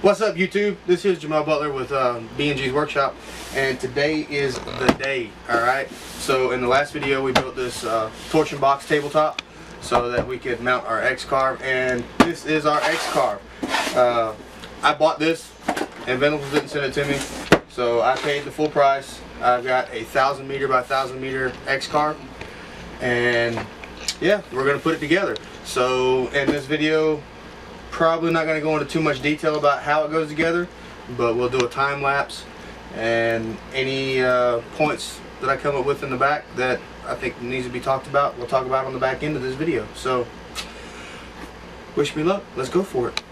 What's up, YouTube? This is Jamal Butler with B&G's Workshop, and today is the day. Alright, so in the last video we built this torsion box tabletop so that we could mount our X Carve, and this is our X Carve. I bought this and Venables didn't send it to me, so I paid the full price. I've got a 1,000 meter by 1,000 meter X Carve, and yeah, we're gonna put it together. So in this video, probably not going to go into too much detail about how it goes together, but we'll do a time lapse, and any points that I come up with in the back that I think needs to be talked about, we'll talk about on the back end of this video. So wish me luck. Let's go for it.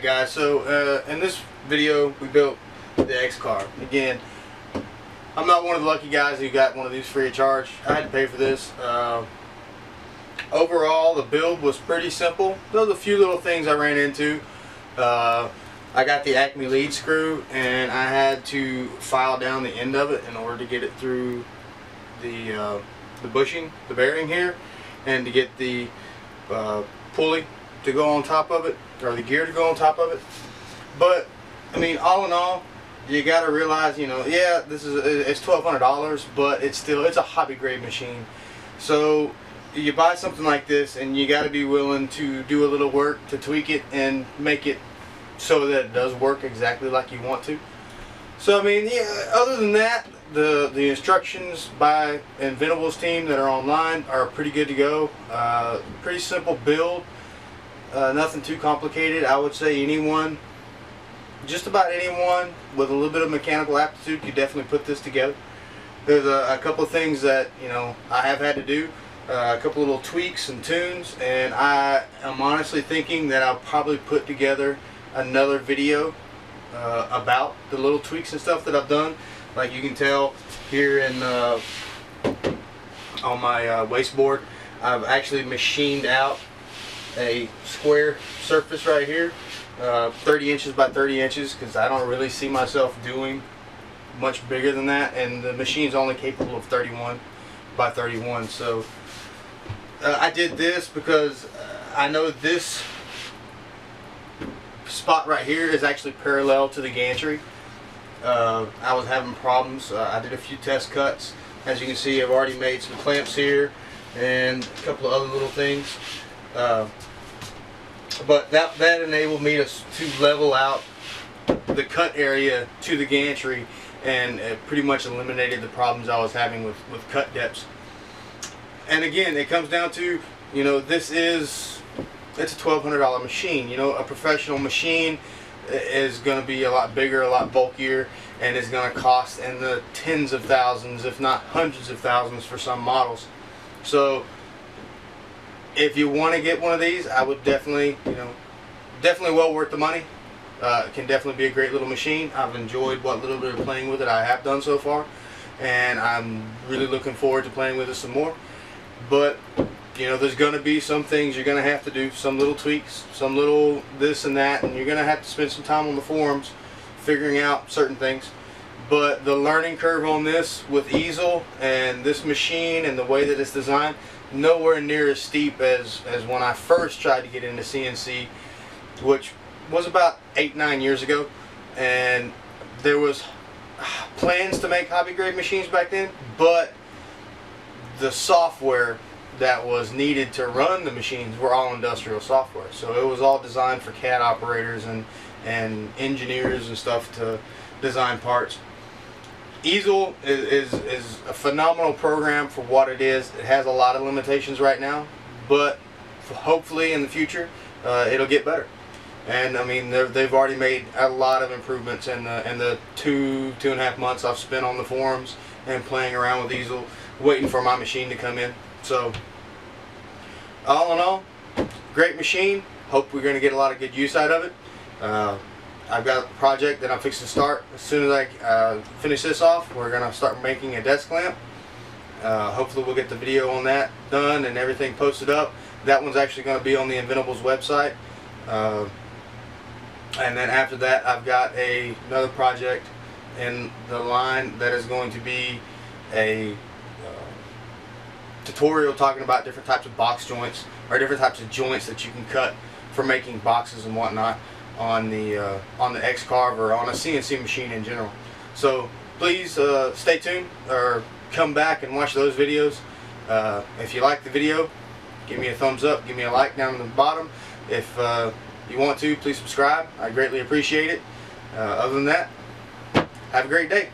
Alright guys, so in this video we built the X Carve. Again, I'm not one of the lucky guys who got one of these free of charge. I had to pay for this. Overall, the build was pretty simple. There was a few little things I ran into. I got the Acme lead screw and I had to file down the end of it in order to get it through the bushing, the bearing here, and to get the pulley to go on top of it, or the gear to go on top of it. But I mean, all in all, you got to realize, you know, yeah, it's $1,200, but it's a hobby grade machine. So you buy something like this and you got to be willing to do a little work to tweak it and make it so that it does work exactly like you want to. So I mean, yeah, other than that, the instructions by Inventable's team that are online are pretty good to go. Pretty simple build, nothing too complicated. I would say anyone, just about anyone with a little bit of mechanical aptitude could definitely put this together. There's a couple of things that, you know, I have had to do, a couple little tweaks and tunes, and I am honestly thinking that I'll probably put together another video about the little tweaks and stuff that I've done. Like you can tell here in on my wasteboard, I've actually machined out a square surface right here, 30 inches by 30 inches, because I don't really see myself doing much bigger than that, and the machine's only capable of 31 by 31. So I did this because I know this spot right here is actually parallel to the gantry. I was having problems. I did a few test cuts. As you can see, I've already made some clamps here and a couple of other little things. But that enabled me to level out the cut area to the gantry, and it pretty much eliminated the problems I was having with cut depths. And again, it comes down to, you know, it's a $1,200 machine. You know, a professional machine is going to be a lot bigger, a lot bulkier, and is going to cost in the tens of thousands, if not hundreds of thousands for some models. So if you want to get one of these, I would definitely, you know, definitely well worth the money. It can definitely be a great little machine. I've enjoyed what little bit of playing with it I have done so far, and I'm really looking forward to playing with it some more. But you know, there's going to be some things you're going to have to do, some little tweaks, some little this and that, and you're going to have to spend some time on the forums figuring out certain things. But the learning curve on this with easel and this machine and the way that it's designed, nowhere near as steep as when I first tried to get into CNC, which was about 8-9 years ago. And there was plans to make hobby grade machines back then, but the software that was needed to run the machines were all industrial software. So it was all designed for CAD operators and engineers and stuff to design parts. Easel is a phenomenal program for what it is. It has a lot of limitations right now, but hopefully in the future it'll get better. And I mean, they've already made a lot of improvements in the 2.5 months I've spent on the forums and playing around with Easel, waiting for my machine to come in. So all in all, great machine. Hope we're going to get a lot of good use out of it. I've got a project that I'm fixing to start. As soon as I finish this off, we're going to start making a desk lamp. Hopefully we'll get the video on that done and everything posted up. That one's actually going to be on the Inventable's website. And then after that, I've got another project in the line that is going to be a tutorial talking about different types of box joints, or different types of joints that you can cut for making boxes and whatnot on the X Carve or on a CNC machine in general. So please stay tuned, or come back and watch those videos. If you like the video, give me a thumbs up, give me a like down in the bottom. If you want to, please subscribe. I greatly appreciate it. Other than that, have a great day.